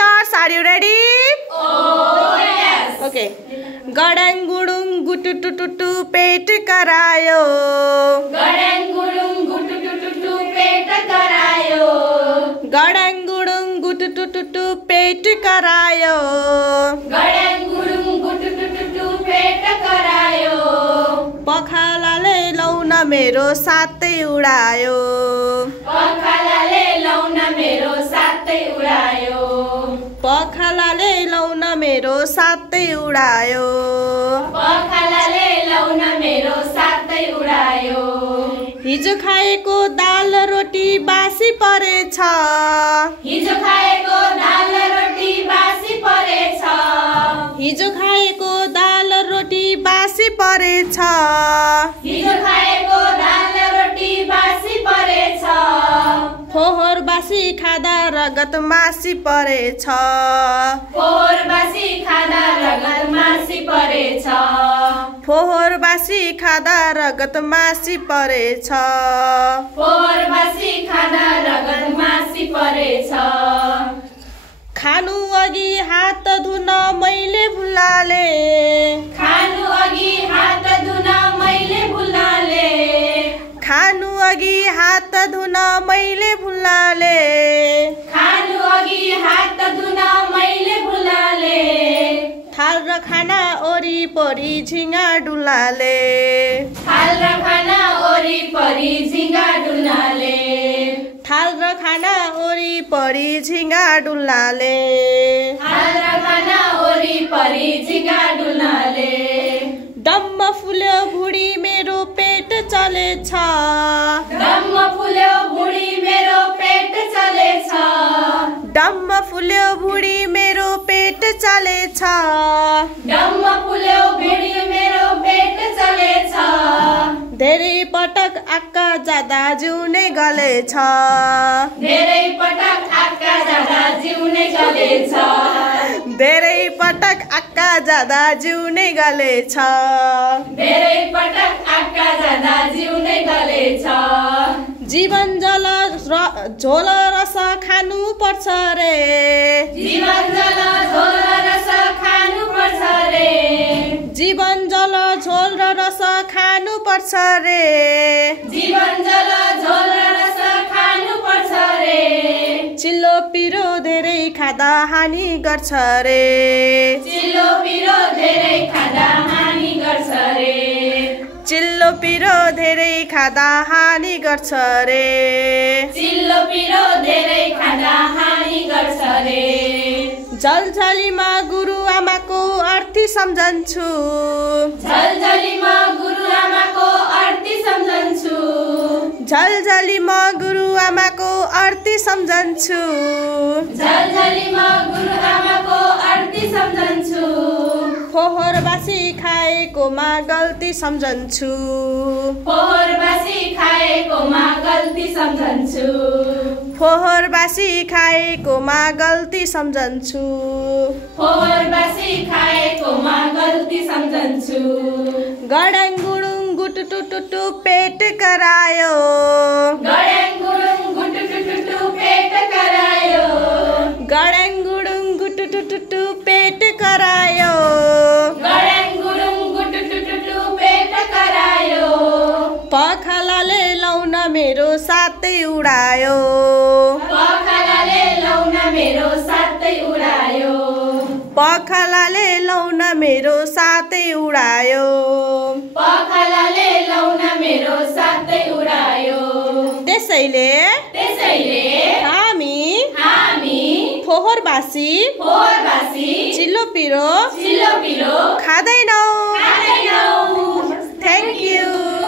Teachers, are you ready? Oh yes. Okay. Gadang gudung gututututu pet karayo. Gadang gudung gututututu pet karayo. Gadang gudung gututututu pet karayo. Gadang gudung gututututu pet karayo. पखालाले लौन मेरो साथै उडायो पखालाले लौन मेरो साथै उडायो पखालाले लौन मेरो साथै उडायो पखालाले लौन मेरो साथै उडायो हिजो खाएको दाल रोटी बासी परेछ हिजो खाएको दाल रोटी बासी परेछ हिजो खाएको दाल रोटी बासी परेछ हिजो खाएको दाल रोटी बासी परेछ फोहोर बासी खाँदा रगत मासी परेछ फोहोर बासी खाँदा रगत मासी परेछ फोहोर बासी खाँदा रगत मासी परेछ फोहोर बासी खाँदा रगत मासी परेछ खानु अघि हात धुन मैले भुलाले खानु अघि हात धुन मैले भुलाले खानु अघि हात धुन मैले भुलाले खानु अघि हात धुन मैले भुलाले थाल र खाना वरिपरि झिङ्गा डुलाले थाल र खाना वरिपरि झिङ्गा डुलाले थाल र खाना वरिपरि झिङ्गा डुलाले थाल र खाना वरिपरि झिङ्गा डुलाले डम्म फुल्यो भुडी मेरो पेट चलेछ डम्म फुल्यो भुडी मेरो पेट चलेछ डम्म फुल्यो भुडी मेरो पेट चलेछ डम्म फुल्यो भुडी मेरो पेट चलेछ धेरै पटक आक्का जाँदा जिउने गलेछ धेरै पटक आक्का जाँदा जिउने गलेछ धेरै पटक आक्का जाँदा जिउने गलेछ धेरै पटक आक्का जाँदा जिउने गलेछ जीवन जल झोल रस खानु पर्छ रे जीवन जल झोल रस खानु पर्छ रे जीवन जल झोल र रस खानु पर्छ रे जीवन जल झोल रस खानु पर्छ रे चिल्लो पिरो धेरै खाँदा हानि गर्छ रे चिल्लो पिरो धेरै खाँदा हानि गर्छ रे चिल्लो पिरो धेरै खाँदा हानि गर्छ रे चिल्लो पिरो धेरै खाँदा हानि गर्छ रे झलझलीमा गुरुआमाको अर्थी सम्झन्छु झलझलीमा गुरुआमाको अर्थी सम्झन्छु झलझलीमा गुरुआमाको अर्थी सम्झन्छु झलझलीमा गुरुआमाको अर्थी सम्झन्छु फोहोर बासी खाएकोमा गल्ती सम्झन्छु फोहोर बासी खाएकोमा गल्ती सम्झन्छु फोहोर बासी खाएकोमा गल्ती सम्झन्छु फोहोर बासी खाएकोमा गल्ती सम्झन्छु गडङ गुडुङ गुटुटुटुटु पेट करायो गडङ गुडुङ गुटुटुटु पेट करायो गडङ गुडुङ गुटुटुटुटु पेट करायो गडङ गुडुङ गुटुटुटु पेट करायो पखालाले लौन मेरो साथै उडायो पखालाले लौन मेरो साथै उडायो पखालाले लौन मेरो साथै उडायो पखालाले लौन मेरो साथै उडायो त्यसैले हामी फोहोर बासी चिल्लो पिरो खाँदैनौ थ्याङ्क यू